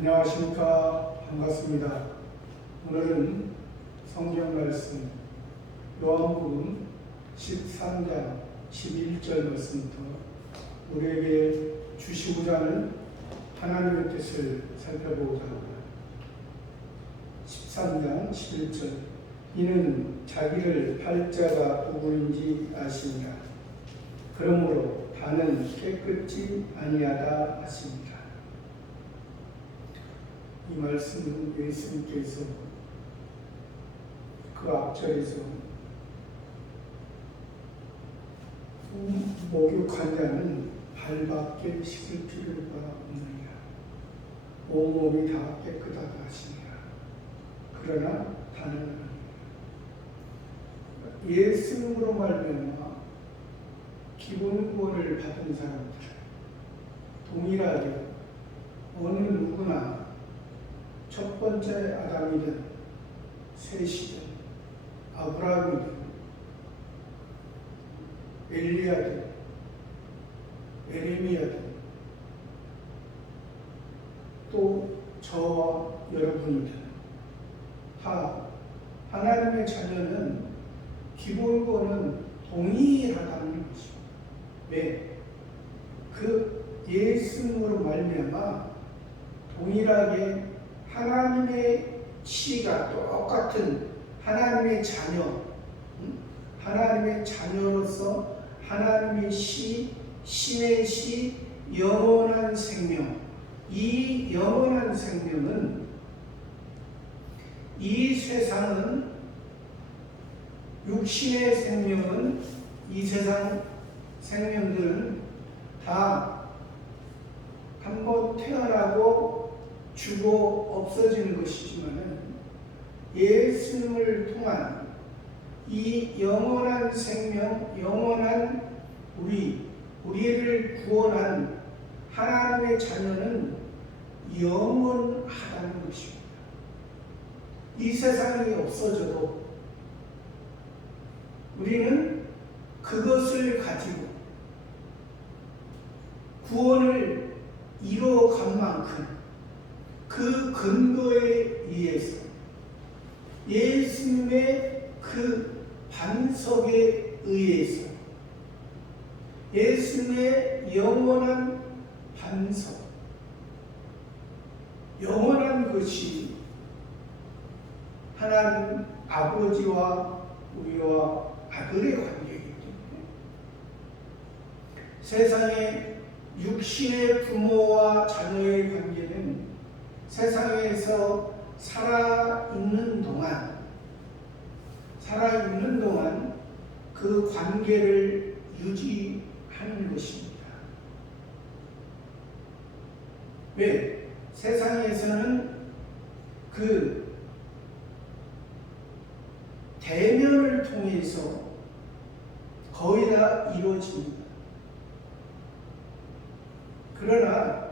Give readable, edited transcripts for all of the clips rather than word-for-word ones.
안녕하십니까. 반갑습니다. 오늘은 성경 말씀 요한복음 13장 11절 말씀부터 우리에게 주시고자 하는 하나님의 뜻을 살펴보고자 합니다. 13장 11절 이는 자기를 팔 자가 누구인지 아시니라. 그러므로 다는 깨끗지 아니하다 하십니다. 이 말씀은 예수님께서 그 앞절에서 목욕한 자는 발밖에 씻을 필요가 없느니라. 온몸이 다 깨끗하다 하시니라. 그러나 다는 예수님으로 말미암아 기본 구원을 받은 사람들 동일하게 어느 누구나 첫 번째 아담이든 셋이든 아브라함이든 엘리야든 에레미야든 또 저와 여러분이든 다 하나님의 자녀는 기본권은 동일하다는 것입니다. 왜? 그 예수님으로 말미암아 동일하게 하나님의 씨가 똑같은 하나님의 자녀, 하나님의 자녀로서 하나님의 씨, 신의 씨, 영원한 생명. 이 영원한 생명은 이 세상은 육신의 생명은 이 세상 생명들은 다 한번 태어나고 죽어 없어지는 것이지만 예수님을 통한 이 영원한 생명, 영원한 우리를 구원한 하나님의 자녀는 영원하다는 것입니다. 이 세상이 없어져도 우리는 그것을 가지고 구원을 이루어간 만큼 그 근거에 의해서 예수님의 그 반석에 의해서 예수님의 영원한 반석, 영원한 것이 하나님 아버지와 우리와 아들의 관계이기 때문에 세상의 육신의 부모와 자녀의 관계는 세상에서 살아있는 동안 그 관계를 유지하는 것입니다. 왜? 세상에서는 그 대면을 통해서 거의 다 이루어집니다. 그러나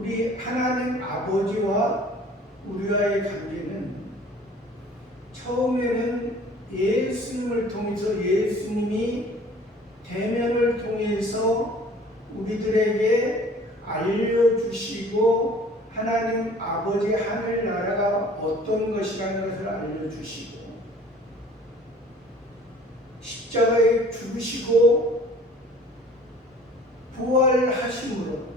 우리 하나님 아버지와 우리와의 관계는 처음에는 예수님을 통해서 예수님이 대면을 통해서 우리들에게 알려주시고 하나님 아버지 하늘나라가 어떤 것이라는 것을 알려주시고 십자가에 죽으시고 부활하심으로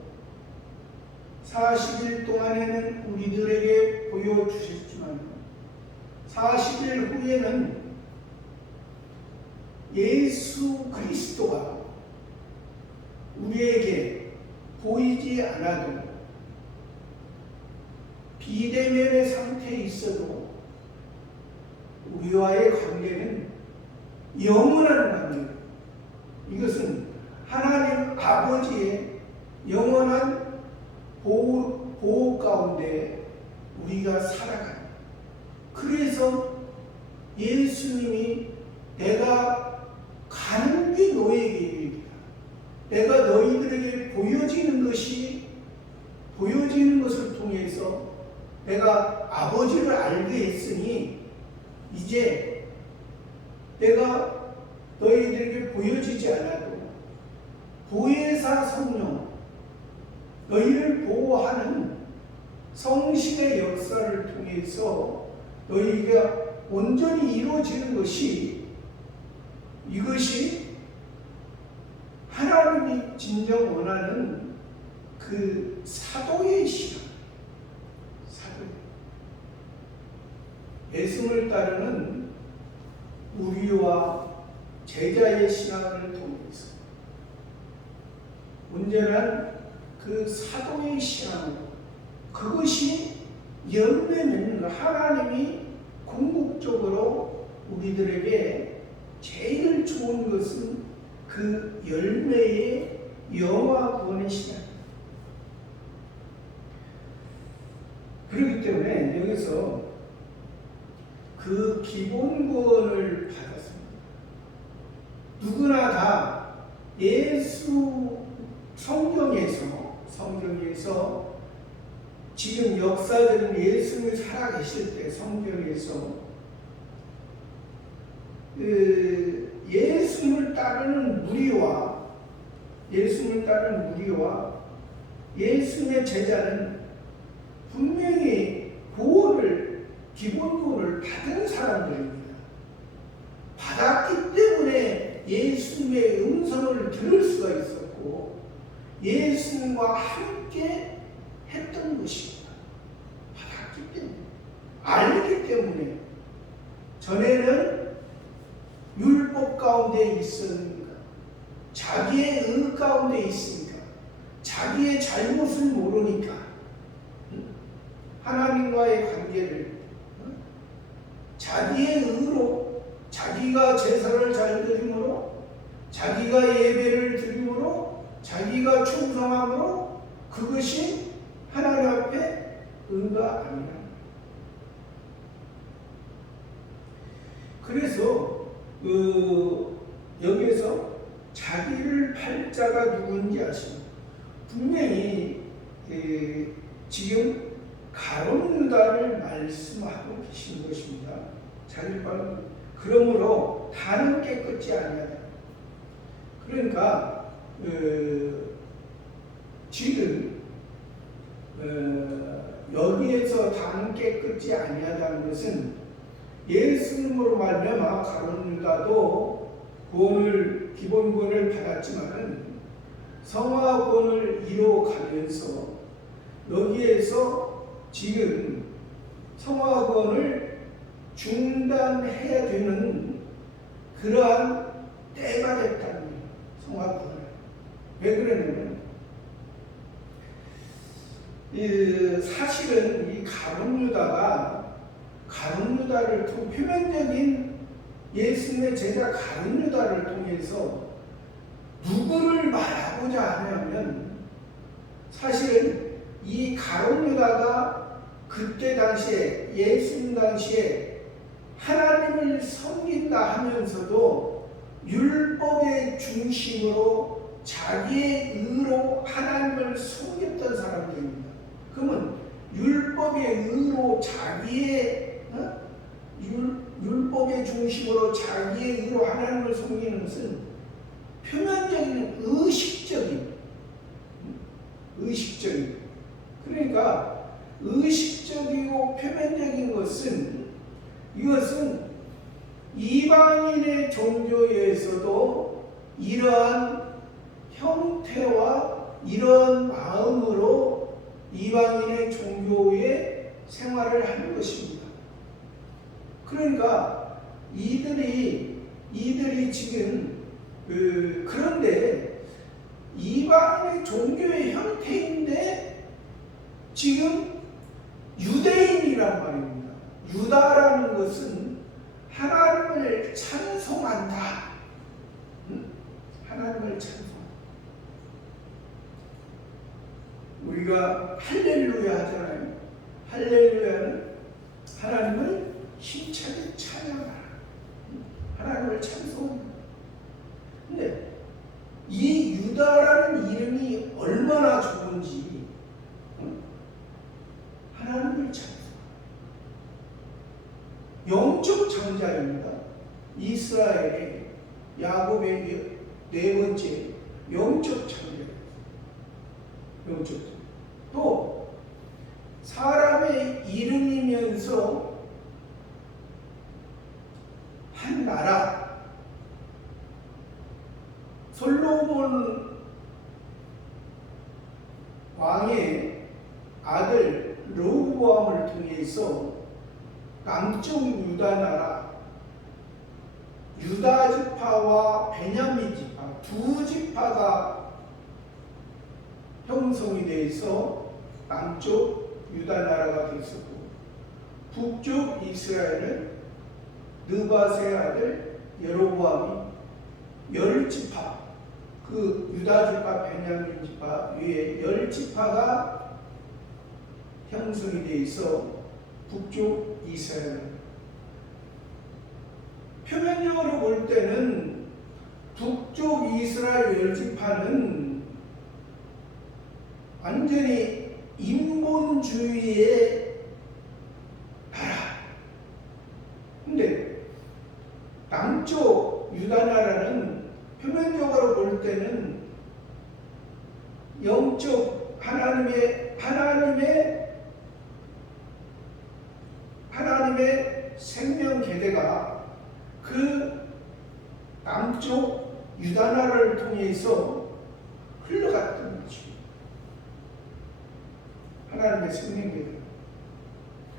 40일 동안에는 우리들에게 보여주셨지만 40일 후에는 예수 그리스도가 우리에게 보이지 않아도 비대면의 상태에 있어도 우리와의 관계는 영원한 관계입니다. 이것은 하나님 아버지의 영원한 보호 가운데 우리가 살아가는. 그래서 예수님이 내가 가는 게 너에게 이르리라. 내가 너희들에게 보여지는 것을 통해서 내가 아버지를 알게 했으니 이제 내가 너희들에게 보여지지 않아도 보혜사 성령 너희를 보호하는 성신의 역사를 통해서 너희가 온전히 이루어지는 것이, 이것이 하나님이 진정 원하는 그 사도의 신앙, 예수를 따르는 우리와 제자의 신앙을 통해서 온전한 그 사도의 신앙으로, 그것이 열매 맺는 것. 하나님이 궁극적으로 우리들에게 제일 좋은 것은 그 열매의 영화 구원의 신앙입니다. 그렇기 때문에 여기서 그 기본 구원을 받았습니다. 누구나 다 예수 성경에서 지금 역사적인 예수님이 살아계실 때 성경에서 예수님을 따르는 무리와 예수님의 제자는 분명히 기본 구원을 받은 사람들입니다. 받았기 때문에 예수님의 음성을 들을 수가 있었고 예수님과 함께 했던 것입니다. 받았기 때문에, 알기 때문에. 전에는 율법 가운데 있으니까, 자기의 의 가운데 있으니까, 자기의 잘못을 모르니까, 하나님과의 관계를 자기의 의로, 자기가 제사를 잘 드림으로, 자기가 예배를 드림으로, 자기가 충성함으로, 그것이 하나님 앞에 의가 아니라. 그래서 여기에서 자기를 팔 자가 누군지 아십니까? 분명히 지금 가룟 유다를 말씀하고 계신 것입니다. 자기를 팔, 그러므로 다는 깨끗지 아니하다. 그러니까 지금 여기에서 다는 깨끗지 아니하다는 것은 예수님으로 말미암아 가룟 유다도 기본 구원을 받았지만은 성화 구원을 이뤄가면서 여기에서 지금 성화 구원을 중단해야 되는 그러한 때가 됐다는 거예요. 성화 구원을. 왜 그러냐면 사실은 이 가룟 유다를 통해, 표면적인 예수님의 제자 가룟 유다를 통해서 누구를 말하고자 하냐면, 사실은 이 가룟 유다가 그때 당시에, 예수님 당시에 하나님을 섬긴다 하면서도 율법의 중심으로 자기의 의로 하나님을 섬겼던 사람들입니다. 그러면 율법의 의로 율법의 중심으로 자기의 의로 하나님을 섬기는 것은 표면적인 의식적인, 그러니까 의식적이고 표면적인 것은, 이것은 이방인의 종교에서도 이러한 형태와 이러한 마음으로 이방인의 종교의 생활을 하는 것입니다. 그러니까 이들이 지금 그런데 이방인의 종교의 형태인데 지금 유대인이란 말입니다. 유다라는 것은 하나님을 찬송한다. 하나님을 찬송. 우리가 할렐루야 하잖아요. 할렐루야는 하나님을 힘차게 찬양하라. 하나님을 찬송합니다. 근데 이 유다라는 이름이 얼마나 좋은지, 하나님을 찬송. 영적 장자입니다. 이스라엘의, 야곱의 네 번째 영적 장자. 또 사람의 이름이면서 한 나라, 솔로몬 왕의 아들 르호보암을 통해서 남쪽 유다 나라, 유다 지파와 베냐민 지파 두 지파가 형성이 돼서 남쪽 유다 나라가 되었고, 북쪽 이스라엘은 느밧의 아들 여로보암이 10지파, 그 유다 지파, 베냐민 지파 위에 10지파가 형성이 되어 있어 북쪽 이스라엘. 표면적으로 볼 때는 북쪽 이스라엘 10지파는 완전히 인본주의의 나라. 근데 남쪽 유다 나라는 표면적으로 볼 때는 영적 하나님의 생명 계대가 그 남쪽 유다 나라를 통해서 흘러갔던 거지. 하나님의 생명 계대,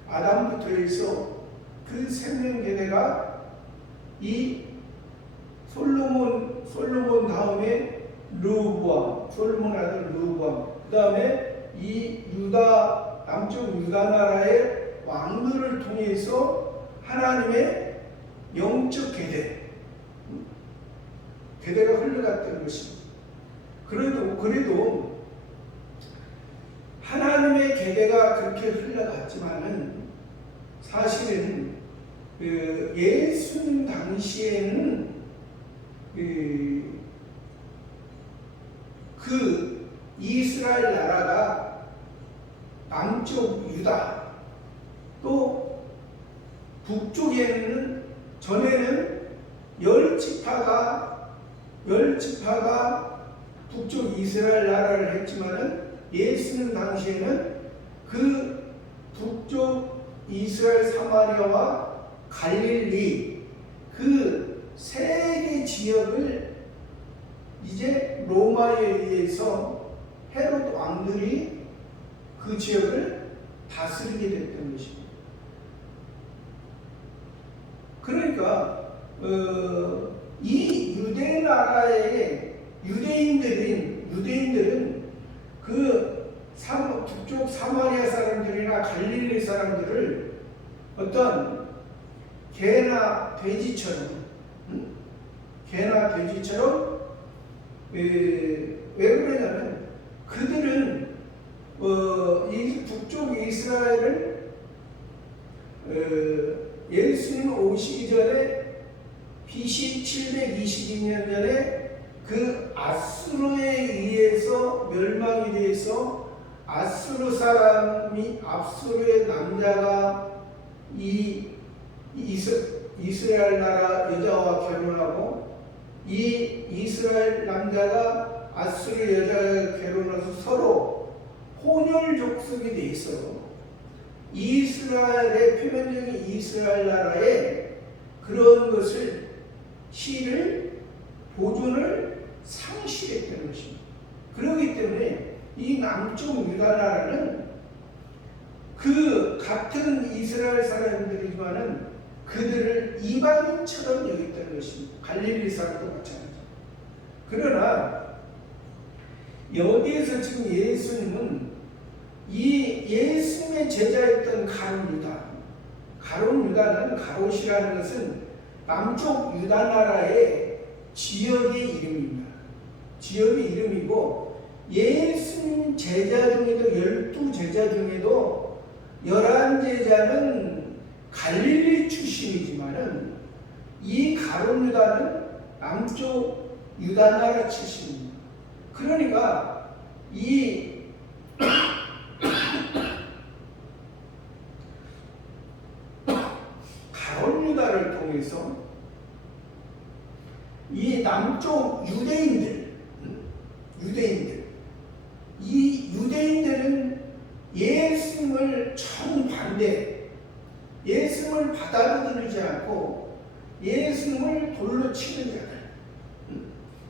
아담부터 해서 그 생명 계대가 이 솔로몬 다음에 르호보암, 솔로몬 아들 르호보암, 그 다음에 이 남쪽 유다 나라의 왕들을 통해서 하나님의 영적 계대가 흘러갔던 것입니다. 그래도 하나님의 계대가 그렇게 흘러갔지만은 사실은 예수님 당시에는 그 이스라엘 나라가 남쪽 유다, 또 북쪽에는 전에는 10지파가 북쪽 이스라엘 나라를 했지만은 예수님 당시에는 그 북쪽 이스라엘 사마리아와 갈릴리 그 세 개 지역을 이제 로마에 의해서 헤롯 왕들이 그 지역을 다스리게 됐던 것입니다. 그러니까 이 유대 나라의 유대인들은 그 북쪽 사마리아 사람들이나 갈릴리 사람들을 어떤 개나 돼지처럼 왜 그러냐면 그들은 이 북쪽 이스라엘을 예수님 오시기 전에 BC 722년 전에 그 아수르에 의해서 멸망이 돼서 아수르의 남자가 이 이스라엘 나라 여자와 결혼하고, 이 이스라엘 남자가 아수르 여자와 결혼해서 서로 혼혈족속이 돼 있어. 이스라엘의 표면적인 이스라엘 나라에 그런 것을 보존을 상실했다는 것입니다. 그렇기 때문에 이 남쪽 유다 나라는 그 같은 이스라엘 사람들이지만은 그들을 이방인처럼 여겼다는 것입니다. 갈릴리 사람도 마찬가지입니다. 그러나 여기에서 지금 예수님은 이 예수님의 제자였던 가롯 유다는 가롯이라는 것은 남쪽 유다 나라의 지역의 이름입니다. 지역의 이름이고, 예수님 제자 중에도 12제자 중에도 11제자는 갈릴리 출신이지만은 이 가롯 유다는 남쪽 유다 나라 출신입니다. 그러니까 이 가롯 유다를 통해서 이 남쪽 이 유대인들은 예수님 예수님을 정반대, 예수님을 받아들이지 않고 예수님을 돌로 치는 자들.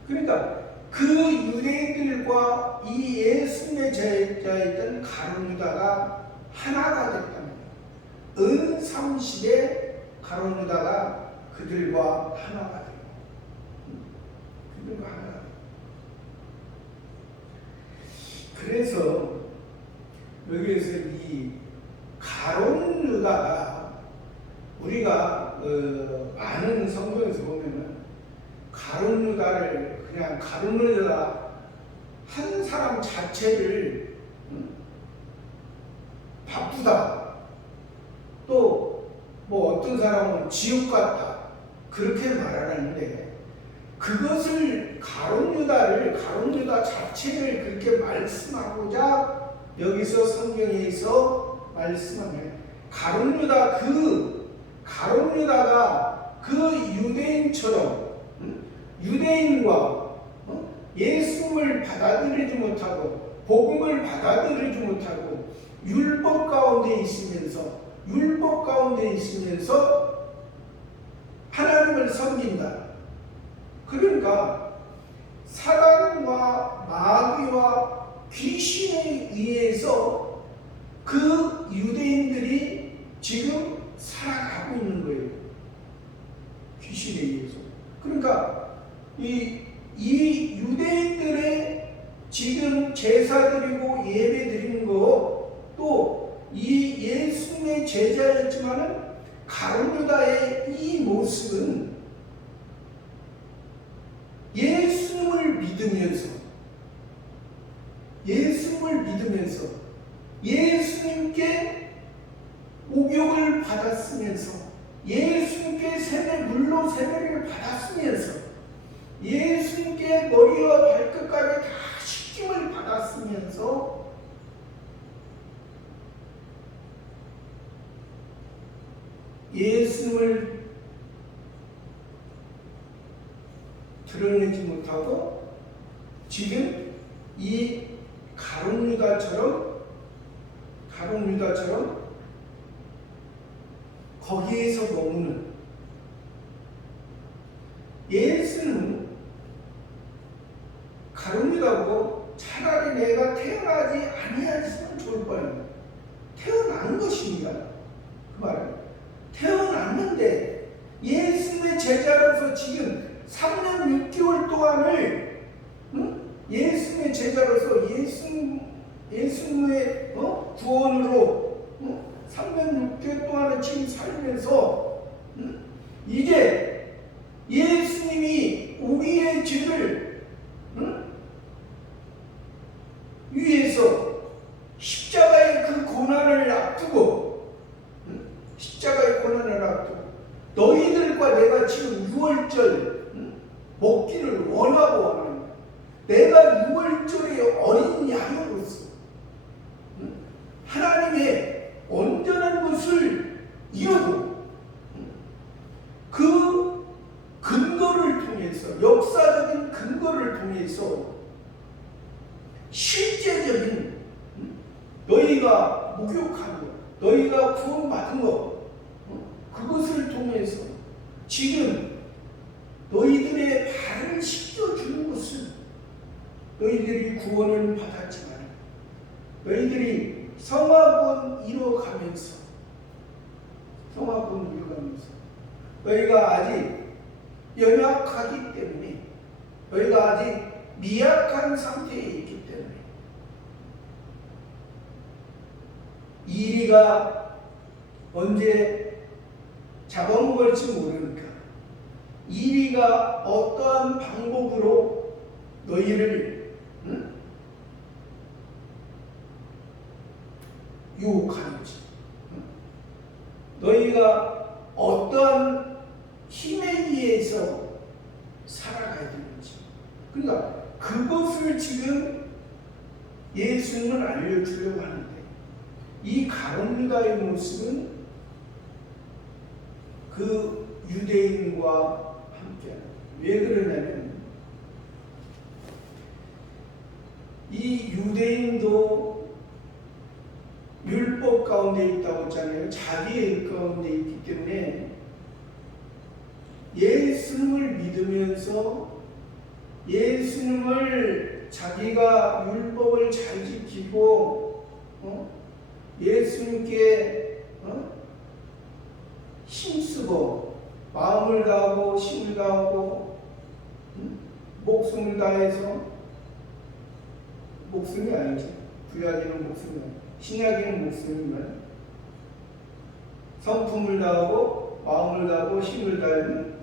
그러니까 그 유대인들과 이 예수님의 제자였던 가룟 유다가 하나가 됐다는 거예요. 은30에 가룟 유다가 그들과 하나가 돼요. 그들과 하나가 돼요. 그래서 여기에서 이 가룟 유다가 우리가 많은 성경에서 보면은 가룟 유다를 그냥 가룟 유다 한 사람 자체를 바쁘다, 또 뭐 어떤 사람은 지옥 같다, 그렇게 말하는데, 그것을 가룟 유다 자체를 그렇게 말씀하고자 여기서 성경에서 말씀하면, 가룟 유다가 그 유대인처럼 유대인과 예수님을 받아들이지 못하고 복음을 받아들이지 못하고 율법 가운데 있으면서 하나님을 섬긴다. 그러니까 사단과 마귀와 귀신에 의해서 그 유대인들이 지금 살아가고 있는 거예요. 귀신에 의해서. 그러니까 이 유대인들의 지금 제사 드리고 예배 드리는 거, 또 이 예수님의 제자였지만은 가룟 유다의 이 모습은 예수님을 믿으면서 예수님께 목욕을 받았으면서 예수님께 물로 세례를 받았으면서 예수님께 머리와 발끝까지 다 씻김을 받았으면서 예수님을 드러내지 못하고 지금 이 가룟 유다처럼 거기에서 머무는, 예수는 가룟 유다고 차라리 내가 태어나지 아니했으면 좋을 뻔했는데 태어난 것입니다. 그 말은 태어났는데 예수님의 제자로서 지금 3년 6개월 동안을 예수님의 제자로서 예수님의 구원으로 3년 6개월 동안을 지금 살면서 이제 예수님이 우리의 죄를 위해서 십자가의 그 고난을 앞두고 너희들과 내가 지금 유월절 먹기를 원하고 하는, 내가 유월절의 어린 양으로서 하나님의 온전한 것을 이루고 그 근거를 통해서, 역사적인 근거를 통해서 실제적인 너희가 목욕한 것, 너희가 구원받은 것, 그것을 통해서 지금 너희들의 발을 씻겨주는 것은 너희들이 구원을 받았지만 너희들이 성화군 이뤄가면서 너희가 아직 연약하기 때문에, 너희가 아직 미약한 상태에 있기 때문에 이리가 언제 잡아먹을지 모르니까 이리가 어떠한 방법으로 너희를 유혹하는지, 너희가 어떠한 힘에 의해서 살아가야 되는지, 그러니까 그것을 지금 예수님은 알려주려고 하는데, 이 가룟 유다의 모습은 그 유대인과 함께, 왜 그러냐면 이 유대인도 율법 율법 가운데 있다고 했잖아요. 자기의 가운데 있기 때문에 예수님을 믿으면서 예수님을 자기가 율법을 잘 지키고 예수님께 힘쓰고 마음을 다하고 힘을 다하고 목숨을 다해서, 목숨이 아니지, 구약에는 목숨이 아니지, 신약에는 목숨이면 성품을 다하고 마음을 다하고 힘을 다하면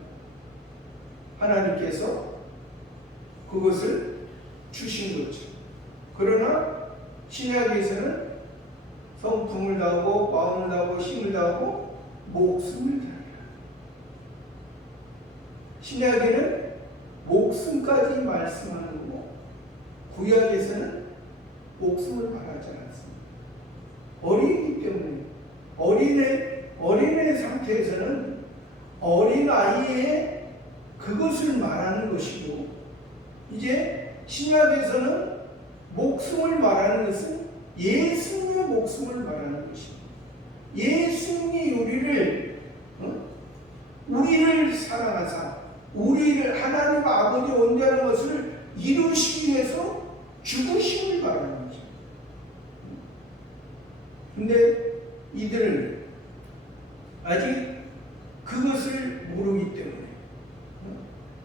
하나님께서 그것을 주신 거죠. 그러나 신약에서는 성품을 다하고 마음을 다하고 힘을 다하고 목숨을 다하라. 신약에는 목숨까지 말씀하는 거고 구약에서는 목숨을 말하지 않습니다. 어리기 때문에 어린애 상태에서는 어린아이의 그것을 말하는 것이고, 이제 신약에서는 목숨을 말하는 것은 예수님의 목숨을 말하는 것입니다. 예수님이 우리를 사랑하사 우리를 하나님 아버지 원자는 것을 이루시기 위해서 죽으심을 말하는 거죠. 근데 이들은 아직 그것을 모르기 때문에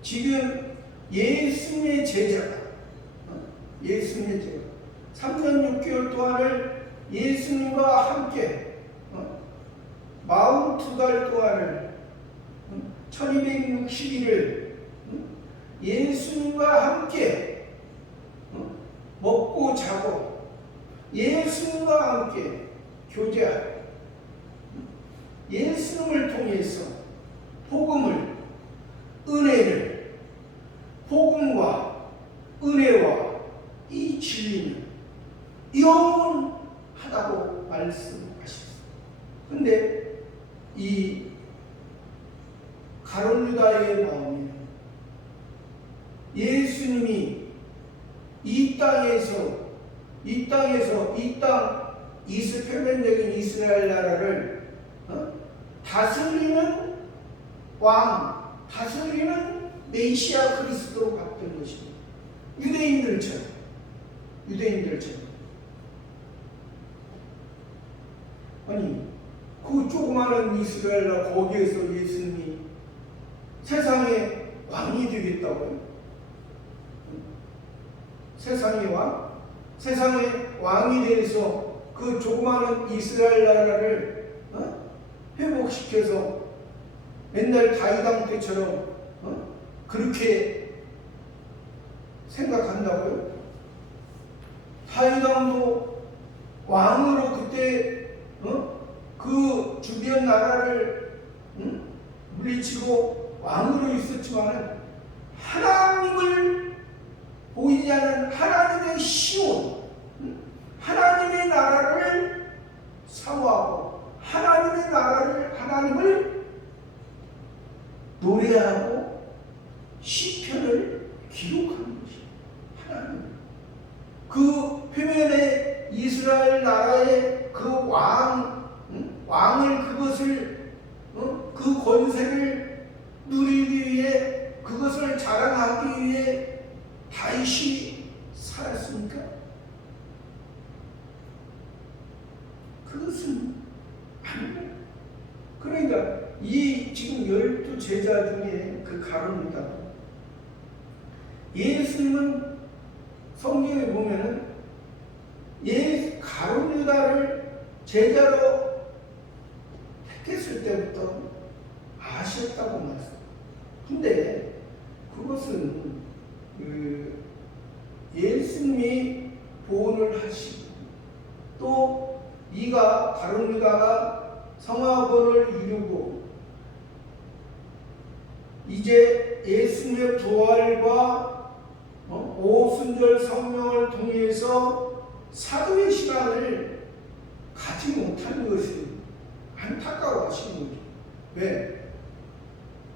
지금 예수님의 제자가 3년 6개월 동안을 예수님과 함께 42달 동안을 1260일을 예수님과 함께 먹고 자고 예수님과 함께 교제하고 예수님을 통해서 복음과 은혜와 이 진리는 영원하다고 말씀하셨습니다. 그런데 이 가룟 유다의 마음에는 예수님이 이 땅 표면적인 이스라엘 나라를 다스리는 왕, 다스리는 메시아 그리스도로 봤던 것입니다. 유대인들처럼. 아니, 그 조그마한 이스라엘 나라 거기에서 예수님이 세상의 왕이 되겠다고요? 세상의 왕? 세상의 왕이 돼서 그 조그마한 이스라엘 나라를 회복시켜서 옛날 다윗왕 때처럼 그렇게 생각한다고요? 다윗왕도 왕으로 그때 그 주변 나라를 물리치고 왕으로 있었지만 하나님을 보이지 않는 하나님의 시온, 하나님의 나라를 사모하고 하나님을 노래하고 시편을 기록하는 것입니다. 하나님. 그 표면에 이스라엘 나라의 그 왕을 그것을 그 권세를 누리기 위해 그것을 자랑하기 위해 다윗이 살았습니까? 그것은 아닙니다. 그러니까 이 지금 12 제자 중에 그 가룟 유다, 예수님은 성경에 보면은 가룟 유다를 제자로 택했을 때부터 아셨다고 말씀. 근데 그것은 예수님이 보온을 하시고 또 네가 가룟 유다가 성화권을 이루고 이제 예수님의 부활과 오순절 성령을 통해서 사도의 시간을 가지 못하는 것이 안타까워하시는 거죠. 왜?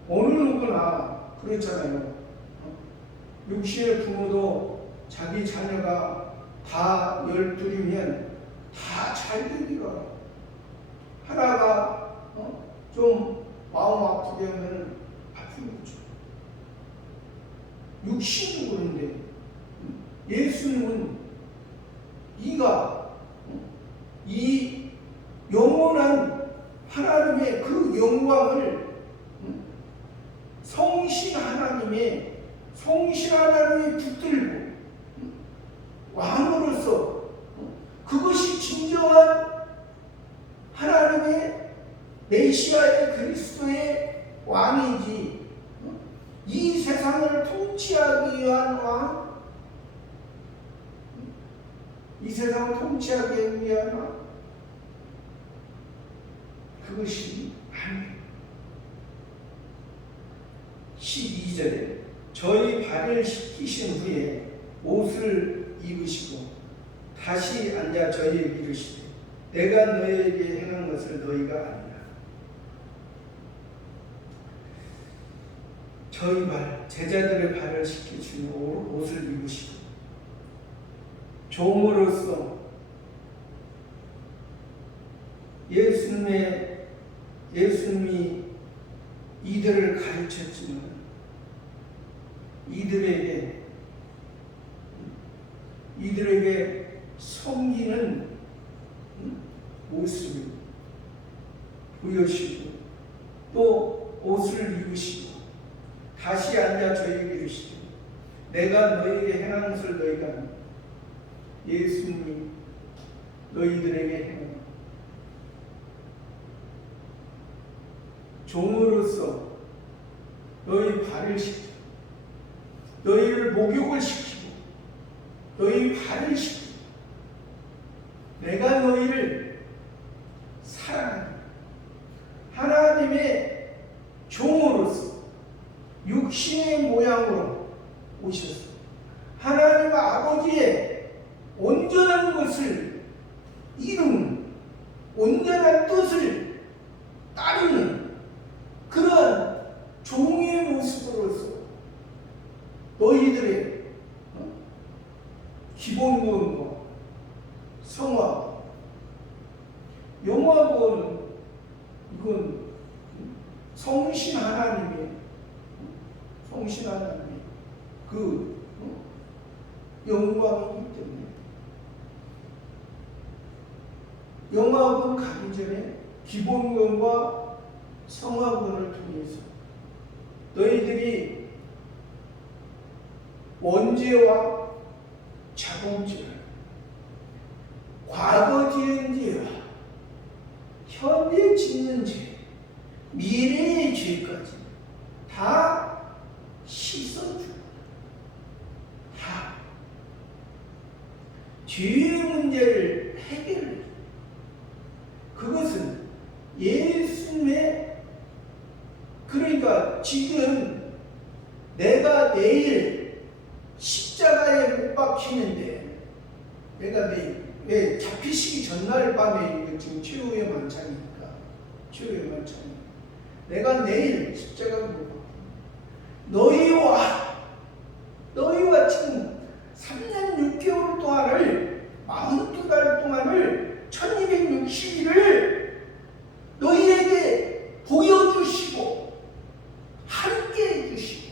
어느 누구나 그렇잖아요. 육신의 부모도 자기 자녀가 다 12이면 다 잘 되기가. 하나가 좀 마음 아프게 하면 아픈 거죠. 육신도 그런데 예수님은 이 영원한 하나님의 그 영광을 성신 하나님의 붙들고 왕으로서 그것이 진정한 하나님의 메시아의 그리스도의 왕이지, 이 세상을 통치하기 위한 왕, 이 세상을 통치하기 위한 왕, 그것이 아니에요. 12절에 저희 발을 씻기신 후에 옷을 입으시고 다시 앉아 저희에게 이르시되 내가 너희에게 행한 것을 너희가 아니라. 저희 발, 제자들의 발을 씻기시는 옷을 입으시고 종으로서 예수님이 이들을 가르쳤지만 이들에게 섬기는 모습을 보여주시고 또 옷을 입으시고 다시 앉아 저희에게 이르시되 내가 너희에게 행한 것을 너희가 아니라. 예수님이 너희들에게 행한 종으로서 너희 발을 씻기고 너희를 목욕을 시키고 너희 발을 씻기고 내가 너희를 사랑하는 하나님의 종으로서 육신의 모양으로 오셔서 하나님 아버지의 온전한 것을 이루는, 온전한 뜻을 따르는 그러한 종의 모습으로서 너희들의 기본론과 성화, 영화보는 이건 성신 하나님의 그 영광이기 때문에 영화본 가기 전에 기본론과 성화본을 통해서 너희들이 원죄와 자범죄, 과거 지은 죄와 현재 짓는 죄, 미래의 죄까지 다 씻어주고 다 죄의 문제를 해결해. 그것은 예수님의, 그러니까 지금 내가 내일 십자가에 못 박히는데 내가 내일 왜 잡히시기 전날 밤에 이거 지금 최후의 만찬이니까 내가 내일 십자가에 못 박히는데 너희와 지금 3년 6개월 동안을 42달 동안을 1260일을 너희에게 보여주시고 함께 해주시고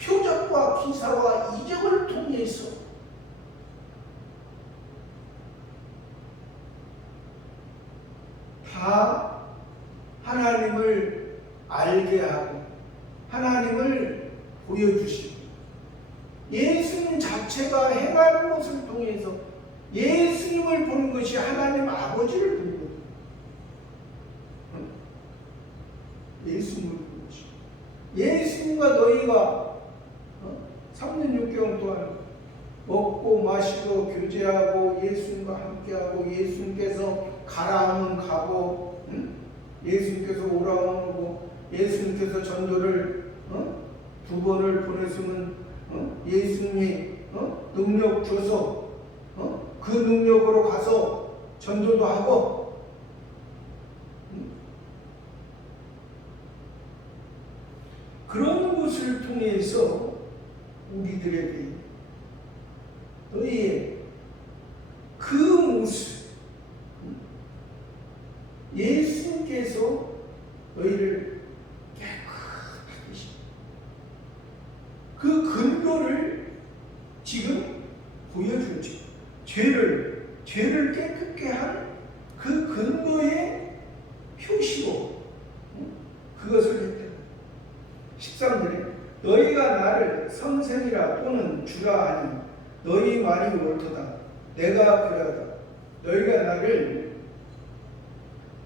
표적과 기사와 이적을 통해서 다 하나님을 알게 하고 하나님을 보여주시고 예수님 자체가 행하는 것을 통해서 예수님을 보는 것이 하나님 아버지를 보는 거예요. 예수님을 보는 것이. 예수님과 너희가 3년 6개월 동안 먹고 마시고 교제하고 예수님과 함께하고 예수님께서 가라 하면 가고 예수님께서 오라 하면 오고 예수님께서 전도를 2번을 보냈으면 예수님이 능력 줘서 그 능력으로 가서 전도도 하고 그런 것을 통해서 우리들에게 너희의 그 모습, 예수님께서 너희를 깨끗하게 하시고 그 근거를 지금 보여주죠. 죄를 깨끗게 한 그 근거의 표시로 그것을 했다. 13절에 너희가 나를 선생이라 또는 주라 하니 너희 말이 옳도다. 내가 그러하다. 너희가 나를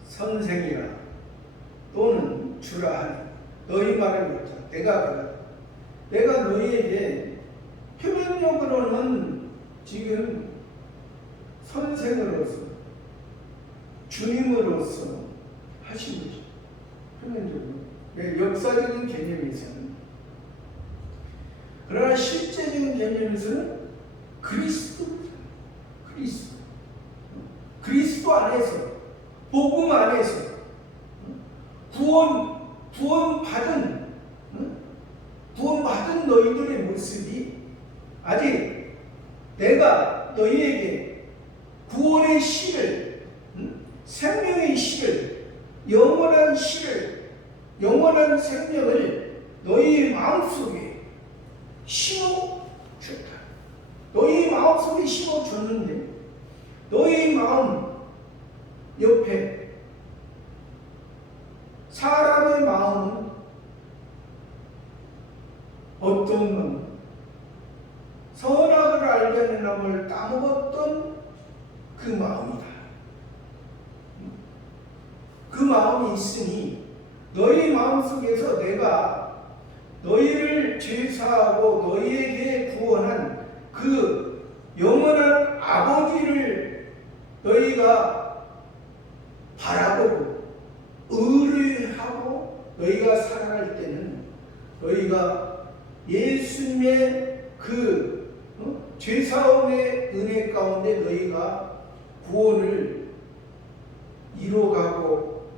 선생이라 또는 주라 하니 너희 말이 옳도다. 내가 그러하다. 내가 너희에게 표면적으로는 지금 선생으로서 주님으로서 하신 거죠. 표면적으로. 역사적인 개념에서는. 그러나 실제적인 개념에서는 그리스도 안에서, 복음 안에서 구원받은 너희들의 모습이 아직 내가 너희에게 구원의 씨를, 생명의 씨를, 영원한 생명을 너희의 마음속에 심어줬다. 너희의 마음속에 심어줬는데 너희의 마음 옆에 사람의 마음은 어떤 마음? 선악을 알게 하는 마음을 까먹었던 그 마음이다. 그 마음이 있으니 너희 마음속에서 내가 너희를 죄사하고 너희에게 구원한 그 영원한 아버지를 너희가 바라보고 의뢰하고 너희가 살아갈 때는 너희가 예수님의 그 죄사함의 은혜 가운데 너희가 구원을 이뤄가고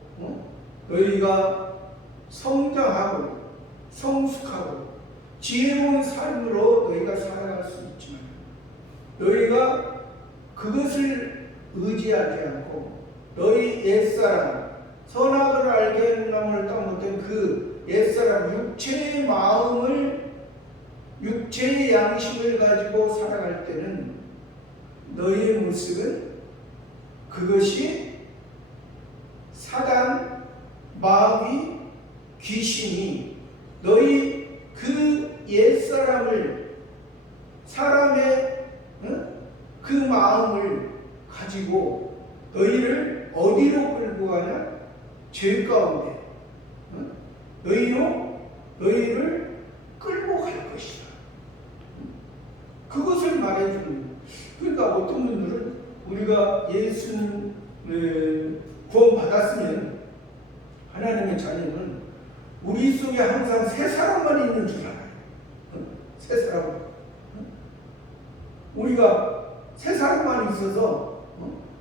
너희가 성장하고 성숙하고 지혜로운 삶으로 너희가 살아갈 수 있지만 너희가 그것을 의지하지 않고 너희 옛사람 선악을 알게 하는 남을 따못한 그 옛사람 육체의 마음을 육체의 양심을 가지고 살아갈 때는 너희의 모습은 그것이 사단, 마귀, 귀신이 너희 그 옛사람을 사람의 그 마음을 가지고 너희를 어디로 끌고 가냐? 죄 가운데 너희를 끌고 갈 것이다. 그것을 말해주는 거예요. 그러니까 어떤 분들은 우리가 예수님 구원 받았으면 하나님의 자녀는 우리 속에 항상 새 사람만 있는 줄 알아요. 새 사람. 우리가 새 사람만 있어서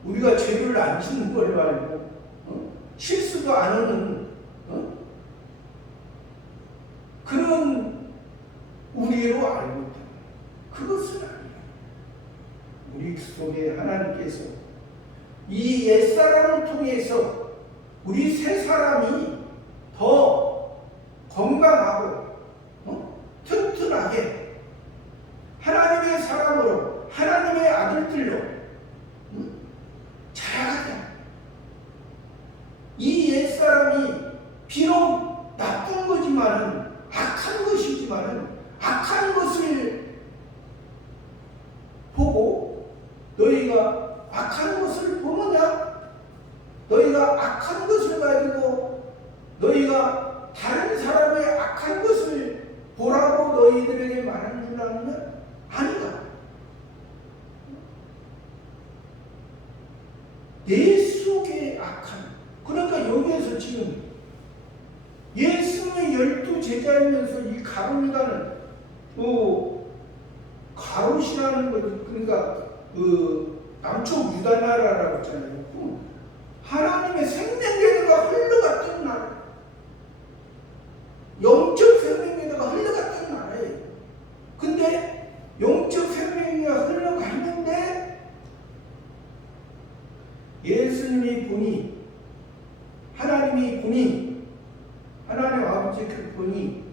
우리가 죄를 안 짓는 걸 알고 실수도 안 하는 그런 우리로 알고 있다. 그것은 아니에요. 우리 속에 하나님께서 이 옛사람을 통해서 우리 새 사람이 더 건강하고 튼튼하게 하나님의 사람으로 하나님의 아들들로 자라가자. 이 옛사람이 비록 나쁜 거지만은 악한 것이지만은 악한 것을 보고 너희가 악한 것을 보느냐? 너희가 악한 것을 가지고 너희가 다른 사람의 악한 것을 보라고 너희들에게 말하는 줄 아느냐? 아니다. 내 속에 악한. 그러니까 여기에서 지금 예수의 12제자이면서 이 가룟유다는 가롯이라는 거, 그러니까 남쪽 유다 나라라고 했잖아요. 하나님의 생명계가 흘러갔던 나라, 영적 생명계가 흘러갔던 나라예요. 근데 영적 생명계가 흘러갔는데 예수님이 보니 하나님이 보니, 하나님 아버지 그 보니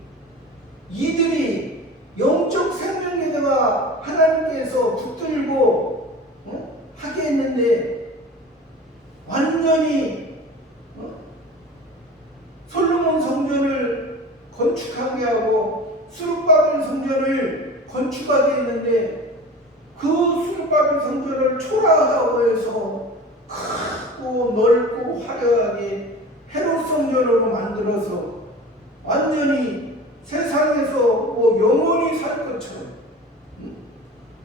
이들이 영적 생명에다가 하나님께서 붙들고 하게 했는데 완전히 솔로몬 성전을 건축하게 하고 수룹바벨 성전을 건축하게 했는데 그 수룹바벨 성전을 초라하다고 해서 크고 넓고 화려하게 헤롯 성전으로 만들어서 완전히 세상에서 뭐 영원히 살 것처럼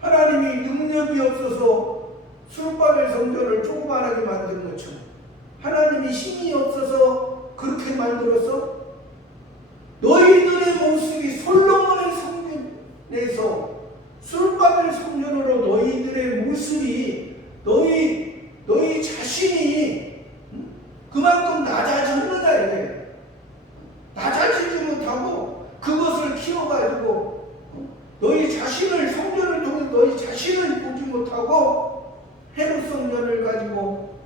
하나님이 능력이 없어서 수룹바벨 성전을 조그만하게 만든 것처럼 하나님이 힘이 없어서 그렇게 만들어서 너희들의 모습이 솔로몬의 성전에서 수룹바벨 성전으로 너희들의 모습이 너희 자신이 그만큼 낮아졌느냐 이래. 낮아지지 못하고 그것을 키워가지고 너희 자신을 성전을 통해 너희 자신을 보지 못하고 헤롯 성전을 가지고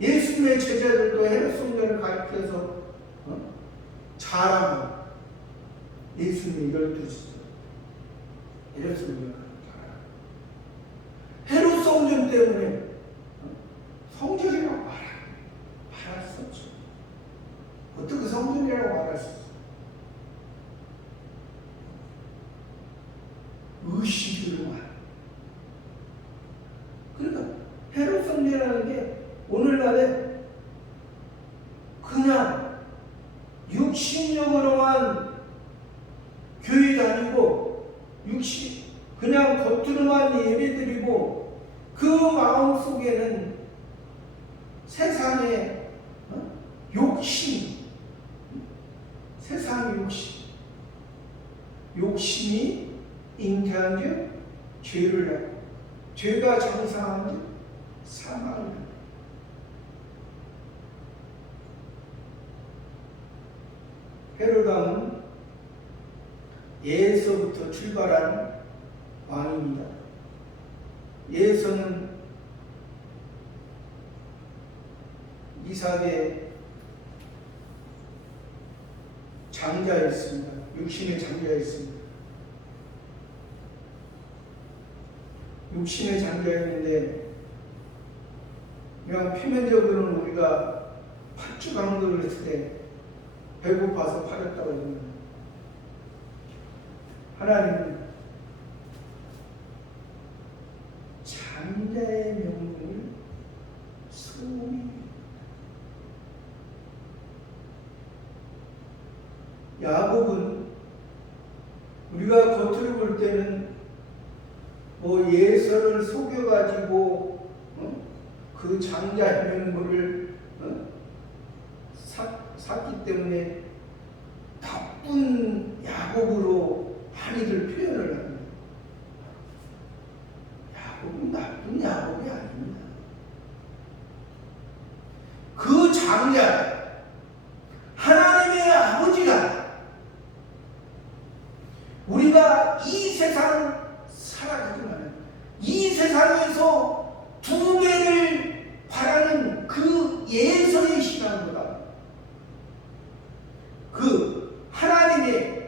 예수님의 제자들도 헤롯 성전을 가리켜서 자랑하고 예수님이 이럴 뜻이죠. 이랬습니다. 헤롯 성전 때문에 성전이라고 말할 수 없죠. 어떻게 성전이라고 말할 수 있어요? 의식으로만. 그러니까 헤롯 성전이라는 게 오늘날에 그냥 육신적으로만 교회 다니고 그냥 겉으로만 예배드리고 그 마음 속에는 세상의 욕심, 세상의 욕심이 잉태한 즉 죄를 낳고 죄가 장사한 즉 사망을 낳고 헤롯 왕은 예에서부터 출발한 왕입니다. 예에서는 이삭의 장자였습니다. 육신의 장자였습니다. 육신의 장자였는데 그냥 표면적으로는 우리가 팥죽 한 그릇 했을 때 배고파서 팔았다고 합니다. 하나님은 장자의 명분을 소위 야곱은 우리가 겉으로 볼 때는 뭐 예서를 속여가지고 그 장자의 명분을 샀기 때문에 나쁜 야곱으로 많이들 표현을 합니다. 야곱은 나쁜 야곱이 아닙니다. 그 장자 하나님의 아버지가 우리가 이 세상 살아가지만 이 세상에서 두 배를 바라는 그 예서의 신앙보다 그 하나님의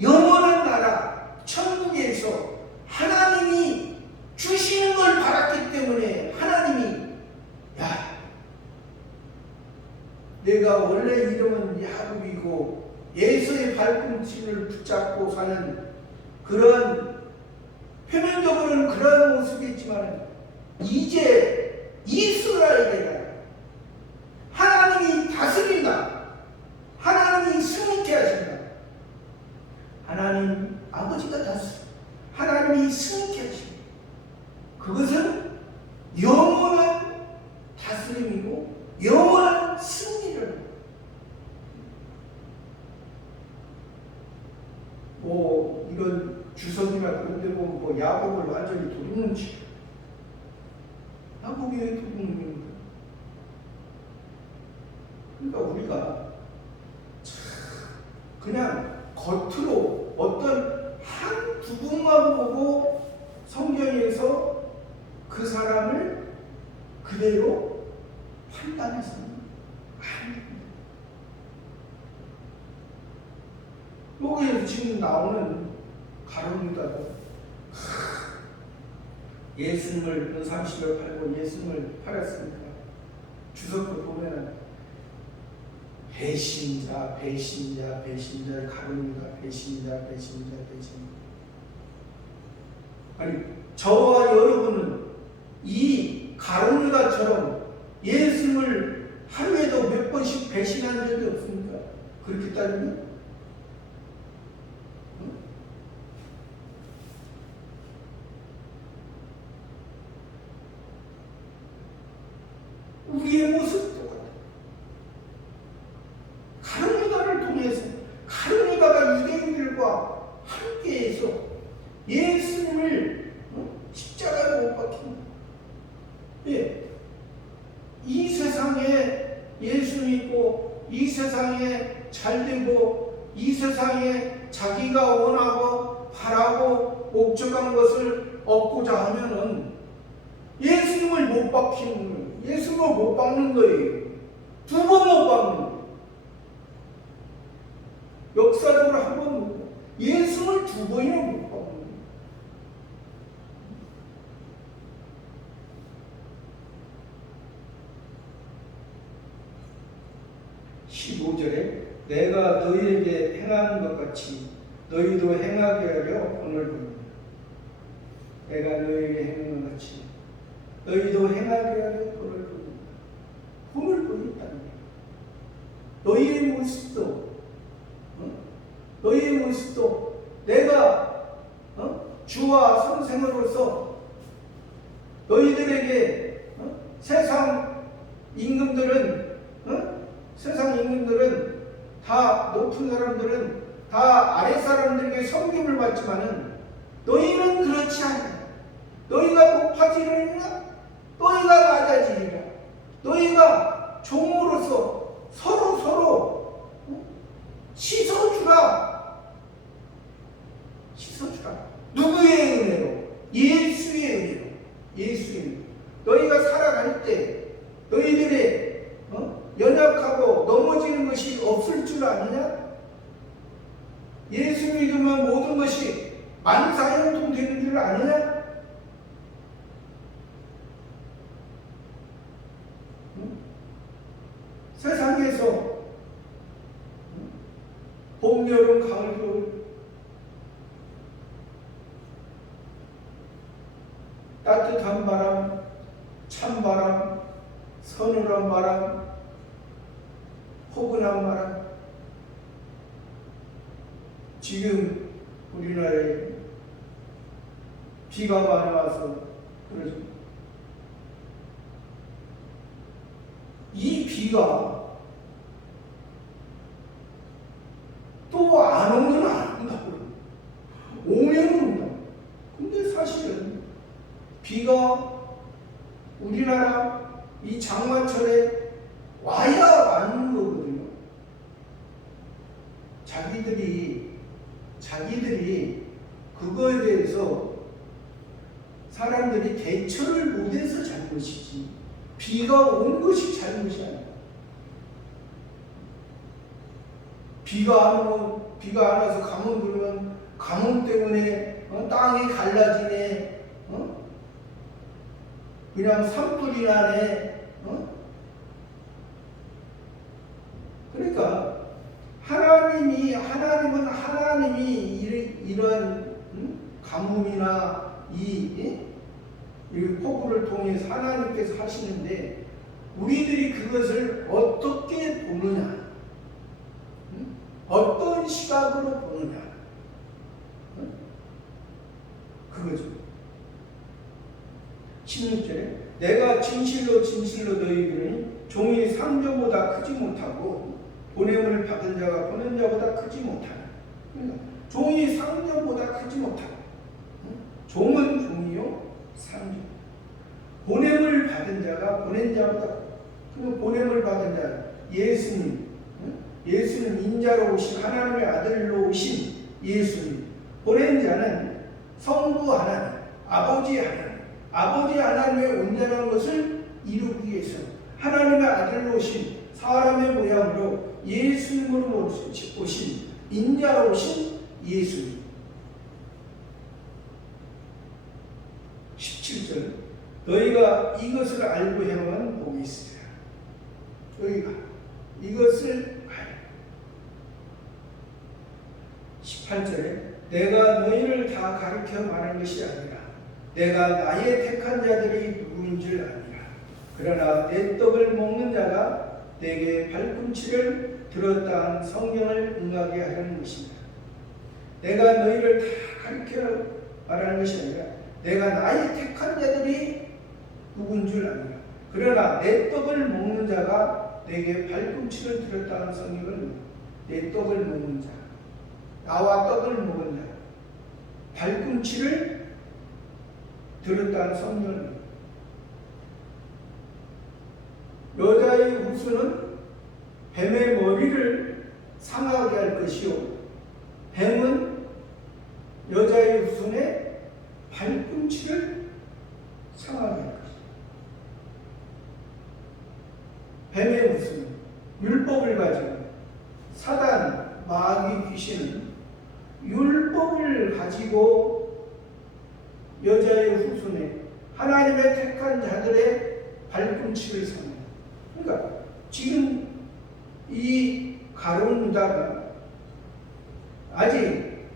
영원한 나라 천국에서 하나님이 주시는 걸 바랐기 때문에 하나님이 내가 원래 이름은 야곱이고 예수의 발꿈치를 붙잡고 사는 그런 표면적으로는 그런 모습이 있지만 이제 이스라엘이라 하나님이 다스린다. 하나님이 승리케 하신다. 하나님 아버지가 하나님이 승리케 하신다. 그것은 영원한 다스림이고 영원한 승리를 뭐 이런 주석이나 그런 데 보면 뭐 야곱을 완전히 도둑놈치 야곱이 왜 도둑놈입니까? 그러니까 우리가 그냥 겉으로 어떤 한 부분만 보고 성경에서 그 사람을 그대로 판단해서 여기에서 지금 나오는 가룟유다도 예수님을 30을 팔고 예수님을 팔았으니까 주석도 보면은 배신자 가룟유다 배신자. 아니 저와 여러분은 이 가룟유다처럼 예수님을 하루에도 몇 번씩 배신한 적이 없습니까? 그렇게 따지면 우리의 모습도 똑같아요. 가룟유다를 통해서 가룟유다가 유대인들과 함께해서 예수님을 십자가에 못 박힌 이 세상에 예수 믿고 이 세상에 잘되고 이 세상에 자기가 원하고 바라고 목적한 것을 얻고자 하면은 예수님을 못 박히는 거예요. 예수님을 못 박는 거예요. 두 번 못 박는 거예요. 역사적으로 한 번 예수님을 두 번이나 못 박는 거예요. 15절에 내가 너희에게 행하는 것 같이 너희도 행하게 하려 본을 보입니다. 내가 너희에게 행하는 것 같이 너희도 행하게 하려 본을 보입니다. 본을 보였다는 거예요. 너희의 모습도 내가 주와 선생으로서 너희들에게 세상 임금들은 다 높은 사람들은 다 아래 사람들에게 섬김을 받지만은 너희는 그렇지 않아. 너희가 높아지려느냐? 너희가 낮아지리라. 너희가 종으로서 서로 씻어주라. 누구의 은혜로? 예수의 은혜로. 너희가 살아갈 때 너희들의 연약하고 넘어지는 것이 없을 줄 아느냐? 예수 믿으면 모든 것이 만사형통 되는 줄 아느냐? 세상에서 봄, 여름, 가을, 겨울 따뜻한 바람, 찬바람, 서늘한 바람, 포근한 바람. 지금 우리나라에 비가 많이 와서 그러죠. 이 비가 또 안 오면 안 온다고. 오면 온다. 근데 사실은 비가 우리나라 이 장마철에 와야 맞는 거거든요. 자기들이 그거에 대해서 사람들이 대처를 못해서 잘못이지 비가 온 것이 잘못이 아니야. 비가 안 와서 가뭄 불면 가뭄 때문에 땅이 갈라지네, 그냥 산불이 나네. 그러니까 하나님이 이런 가뭄이나 이 폭우를 통해서 하나님께서 하시는데 우리들이 그것을 어떻게 보느냐, 어떤 시각으로 보느냐, 그거죠. 16절에 내가 진실로 너희에게 종이 상저보다 크지 못하고 보냄을 받은 자가 보낸 자보다 크지 못하다. 그러니까 종이 상저보다 크지 못하다. 종은 종이요, 상저. 보냄을 받은 자가 보낸 자보다. 그 보냄을 받은 자 예수님, 예수는 인자로 오신 하나님의 아들로 오신 예수님. 보낸 자는 성부 하나님, 아버지 하나님의 온전한 것을 이루기 위해서 하나님의 아들로 오신 사람의 모양으로 예수님으로 오신 인자로 오신 예수님. 17절 너희가 이것을 알고 행하면 복이 있으리라. 너희가 이것을 알고. 18절에 내가 너희를 다 가르쳐 말한 것이 아니라 내가 나의 택한 자들이 누구인 줄 아니라. 그러나 내 떡을 먹는 자가 내게 발꿈치를 들었다 한 성경을 응하게 하려는 것입니다. 내가 너희를 다 가르쳐 말하는 것이 아니라 내가 나의 택한 자들이 누구인 줄 아니라. 그러나 내 떡을 먹는 자가 내게 발꿈치를 들었다 한 성경을. 내 떡을 먹는 자, 나와 떡을 먹은 자, 발꿈치를 들었다는 성경을. 여자의 후손은 뱀의 머리를 상하게 할 것이요 뱀은 여자의 후손의 발꿈치를 상하게 할 것이요. 뱀의 후손, 율법을 가지고 사단, 마귀, 귀신은 율법을 가지고 여자의 후손에 하나님의 택한 자들의 발꿈치를 삼는. 그러니까 지금 이 가룟 유다가 아직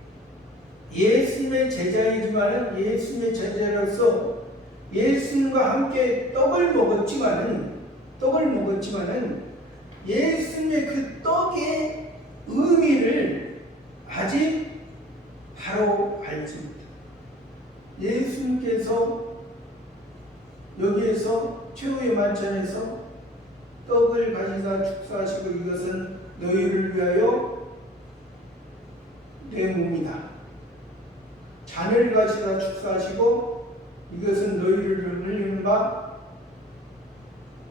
예수님의 제자이지만은 예수님의 제자로서 예수님과 함께 떡을 먹었지만은 예수님의 그 떡의 의미를 아직 바로 알지 못합니다. 예수님께서 여기에서 최후의 만찬에서 떡을 가지사 축사하시고 이것은 너희를 위하여 내 몸이다. 잔을 가지사 축사하시고 이것은 너희를 흘리는 바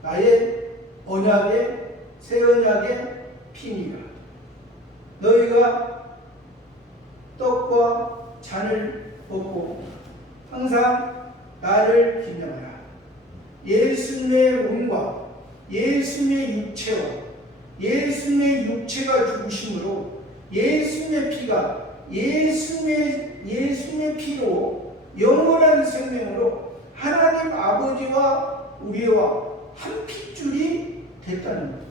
나의 언약의 새 언약의 피니라. 너희가 떡과 잔을 먹고 항상 나를 기념하라. 예수님의 몸과 예수님의 육체가 죽으심으로 예수님의 피가 예수님의 피로 영원한 생명으로 하나님 아버지와 우리와 한 핏줄이 됐다는 거예요.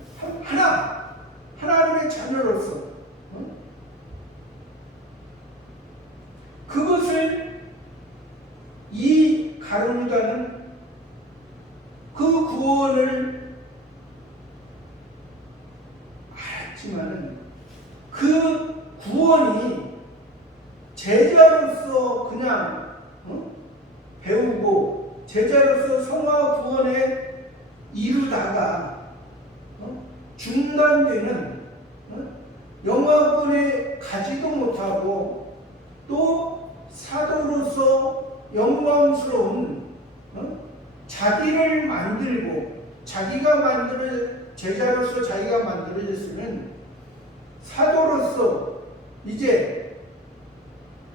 하나님의 자녀로서 그것을 이 가룟 유다는 그 구원을 알았지만은 그 구원이 제자로서 그냥 배우고 제자로서 성화 구원에 이루다가 중단되는 영화군에 가지도 못하고 또 사도로서 영광스러운 자기를 만들고 제자로서 자기가 만들어졌으면 사도로서 이제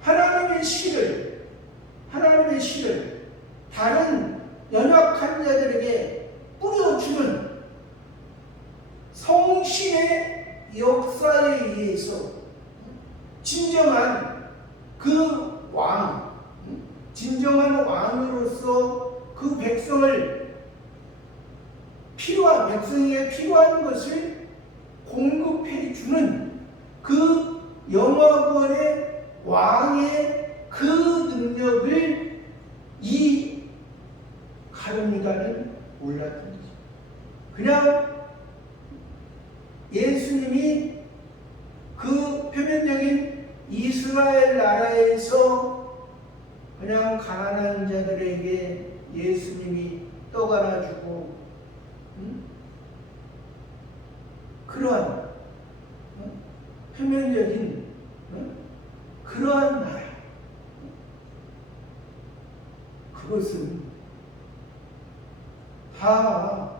하나님의 실을 다른 연약한 자들에게 뿌려주는 성신의 역사에 의해서 진정한 왕으로서 그 백성에게 필요한 것을 공급해 주는 그 영화권의 왕의 그 능력을 이 가룟 유다는 몰랐던 거죠. 그냥 예수님이 그 표면적인 이스라엘 나라에서 그냥 가난한 자들에게 예수님이 떡 하나 주고 그러한 표면적인 그러한 나라, 그것은 다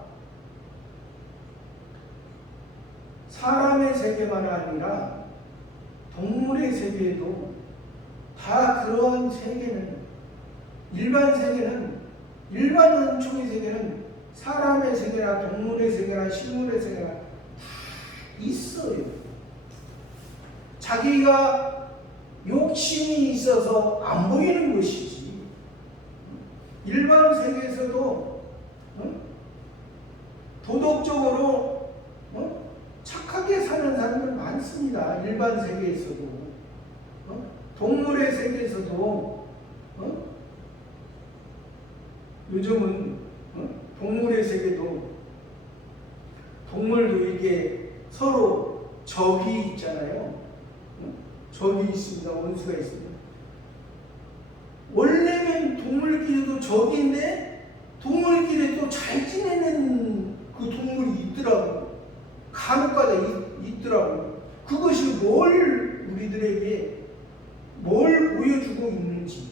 사람의 세계만 아니라 동물의 세계에도 다 그러한 세계는 일반 원총의 세계는 사람의 세계나 동물의 세계나 식물의 세계나 다 있어요. 자기가 욕심이 있어서 안 보이는 것이지. 일반 세계에서도 도덕적으로 착하게 사는 사람들 많습니다. 일반 세계에서도. 동물의 세계에서도 요즘은 동물의 세계도 동물도 이게 서로 적이 있잖아요. 적이 있습니다. 원수가 있습니다. 원래는 동물끼리도 적인데 동물끼리 또 잘 지내는 그 동물이 있더라고요. 간혹가다 있더라고요. 그것이 우리들에게 뭘 보여주고 있는지,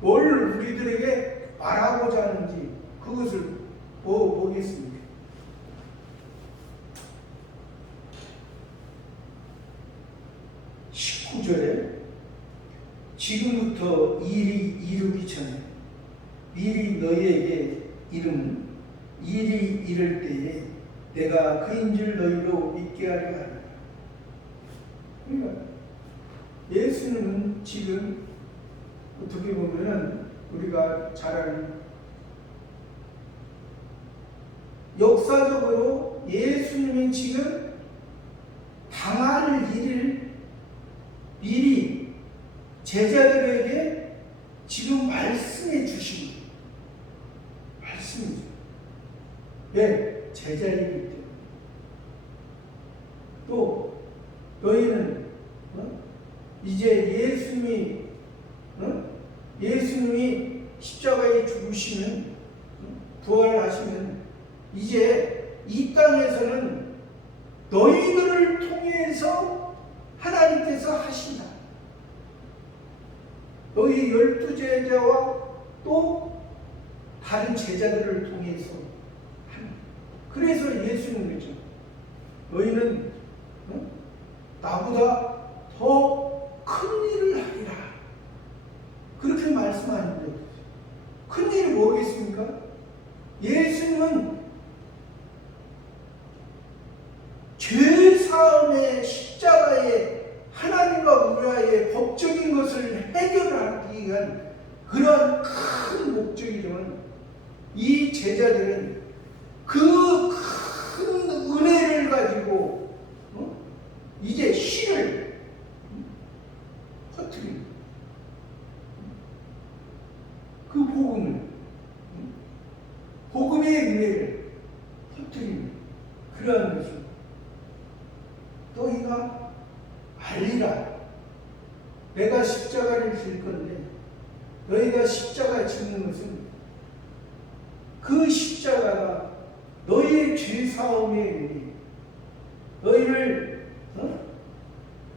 뭘 우리들에게 말하고자 하는지 그것을 보겠습니다. 19절에 지금부터 일이 이르기 전에 일이 너희에게 이르면 일이 이를 때에 내가 그인 줄 너희로 믿게 하려 하라. 그러니까 예수님은 지금 어떻게 보면은 우리가 잘 아는 역사적으로 예수님이 지금 당할 일을 미리 제자들에게 지금 말씀해 주시고 말씀이죠. 왜? 제자이기 때문에. 또 너희는 이제 예수님이 십자가에 죽으시면 부활하시면 이제 이 땅에서는 너희들을 통해서 하나님께서 하신다. 너희 12제자와 또 다른 제자들을 통해서 하는. 그래서 예수님이죠. 너희는 나보다 더 큰 일을 하리라. 그렇게 말씀하는 거예요. 큰 일이 뭐겠습니까? 예수님은 죄사함의 십자가에 하나님과 우리와의 법적인 것을 해결하기 위한 그러한 큰 목적이지만 이 제자들은 그 큰 은혜를 가지고 이제 신을 퍼뜨립니다. 그 복음의 은혜를 퍼뜨립니다. 그러한 것을 너희가 알리라. 내가 십자가를 질 건데 너희가 십자가 짓는 것은 그 십자가가 너희의 죄사함의 은혜, 너희를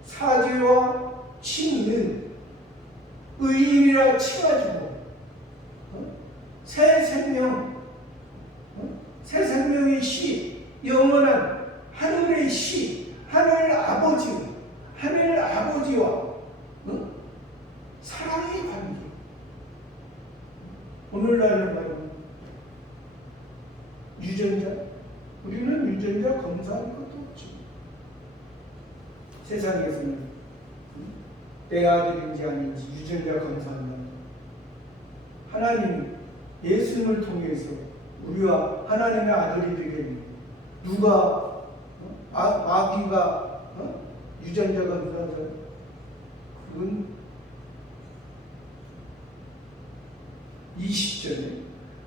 사죄와 칭의, 의인이라 칭하주고 새 생명의 시, 영원한 하늘의 시, 하늘 아버지와 사랑의 관계. 오늘날은 말하면 유전자, 우리는 유전자 검사할 것도 없죠. 세상에서는 내 아들인지 아닌지 유전자 검사한다. 하나님 예수님을 통해서 우리와 하나님의 아들이 되게 됩니다. 누가 마귀가 유전자 검사하죠? 그건 20절에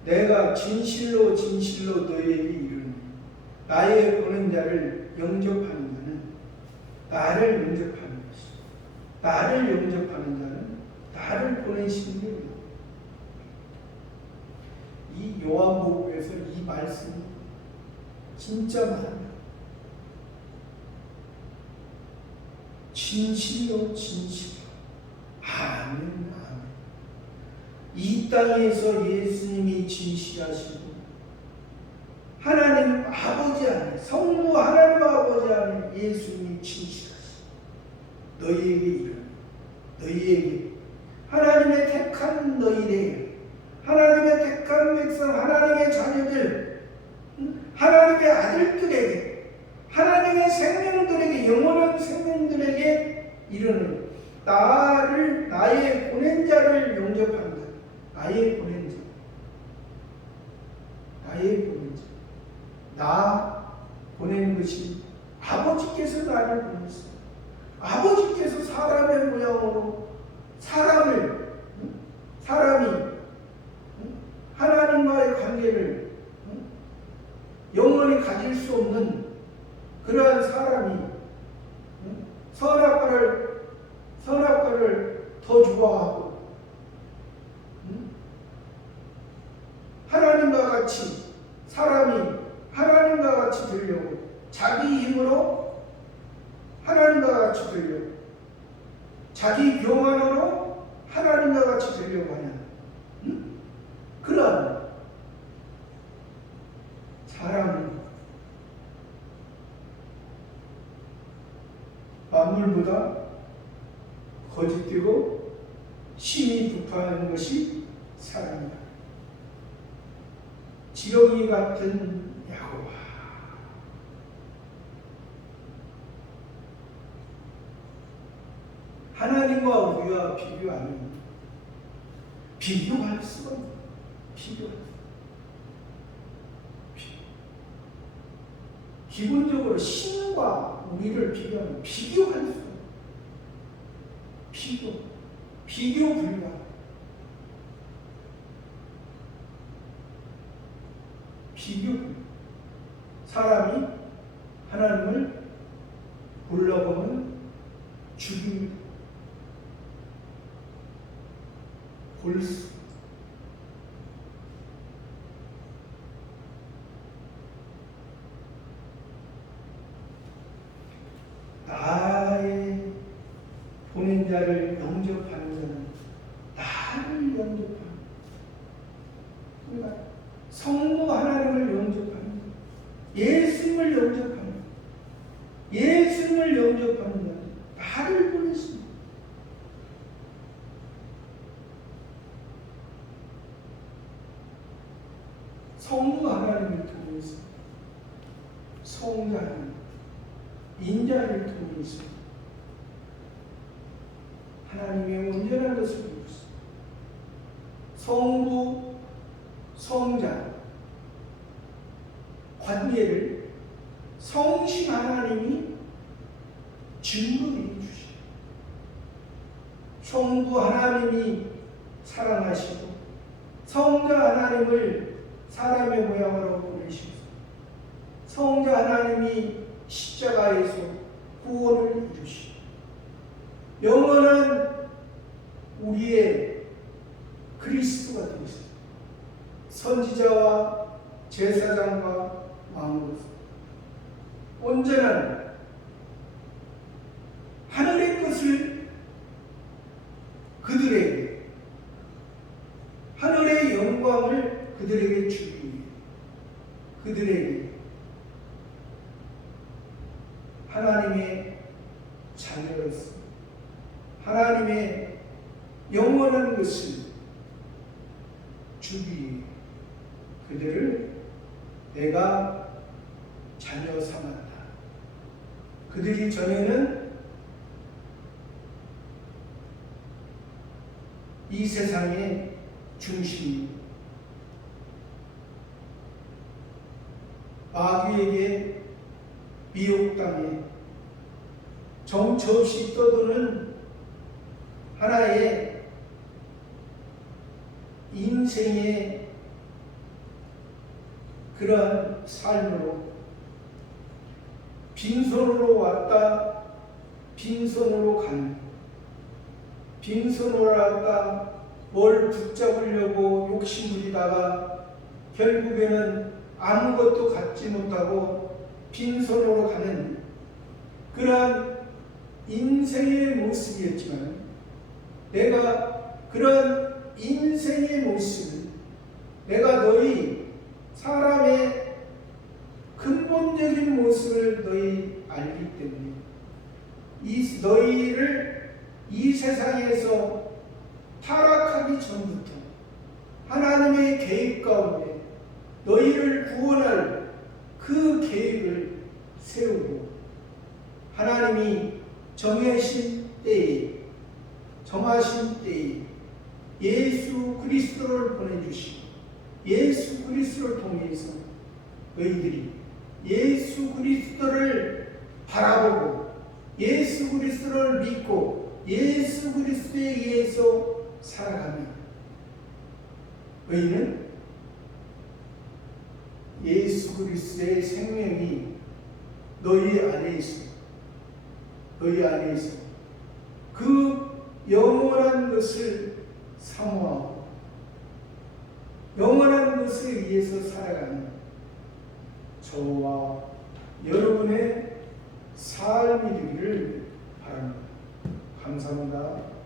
내가 진실로 너희에게 이르노니 나의 보는 자를 영접하는 자는 나를 영접하는 것이고 나를 영접하는 자는 나를 보내신 분이다. 이 요한복음에서 이 말씀이 진짜 많아요. 진실로 아멘. 이 땅에서 예수님이 진실하시고 하나님 아버지 안에 성부 하나님 아버지 안에 예수님이 진실하시고 너희에게 하나님의 택한 너희에게 하나님의 택한 백성, 하나님의 자녀들, 하나님의 아들들에게, 하나님의 생명들에게, 영원한 생명들에게 이르는 나의 보낸 자를 영접한다. 나의 보낸 자. 나의 보낸 자. 나 보낸 것이 아버지께서 나를 보냈어요. 아버지께서 사람의 모양으로 사람이 하나님과의 관계를 영원히 가질 수 없는 그러한 사람이 선악과를 더 좋아하고 하나님과 같이 사람이 하나님과 같이 되려고 자기 힘으로 하나님과 같이 되려고 자기 교만으로 하나님과 같이 되려고 하는 그런 사람은 만물보다 거짓되고 심히 부패하는 것이 사람이다. 지렁이 같은 야곱아, 하나님과 우리가 비교할 수가 없는 기본적으로 신과 우리를 비교하면 비교할 수 없는 비교 불가. 사람이 하나님을 골라보면 죽입니다. 골수. 나의 보낸 자를 영접하는 자는 나를 영접하는, 그러니까 성부 하나님을 영접하는 자, 예수님을 영접하는 자는 나를 보냈습니다. 성부 하나님을 통해서 성자 하나님, 인자를 통해서 하나님의 온전한 것을 이루었습니다. 성부, 성자 관계를 성신 하나님이 증거해 주시고, 성부 하나님이 사랑하시고 성자 하나님을 사람의 모양으로 보내시고 성자 하나님이 십자가에서 구원을 이루시고 영원한 우리의 그리스도가 되셨습니다. 선지자와 제사장과 왕으로서 온전한 하늘의 것을 그들에게, 하늘의 영광을 그들에게 주기 위해 그들에게 하나님의 자녀로서 하나님의 영원한 것을 주기 위해 그들을 내가 자녀 삼았다. 그들이 전에는 이 세상의 중심, 마귀에게 미혹당해 정처 없이 떠도는 하나의 인생의 그러한 삶으로 빈손으로 왔다 빈손으로 가는, 빈손으로 왔다 뭘 붙잡으려고 욕심부리다가 결국에는 아무것도 갖지 못하고 빈손으로 가는 그러한 인생의 모습이었지만, 내가 그런 인생의 모습을 내가 너희 사람의 근본적인 모습을 너희 알기 때문에 너희를 이 세상에서 타락하기 전부터 하나님의 계획 가운데 너희를 구원할 그 계획을 세우고 하나님이 정하신 때에 예수 그리스도를 보내주시고 예수 그리스도를 통해서 너희들이 예수 그리스도를 바라보고 예수 그리스도를 믿고 예수 그리스도에 의해서 살아가면 너희는 예수 그리스도의 생명이 너희 안에 있어. 그 영원한 것을 사모하고 영원한 것을 위해서 살아가는 저와 여러분의 삶이 되기를 바랍니다. 감사합니다.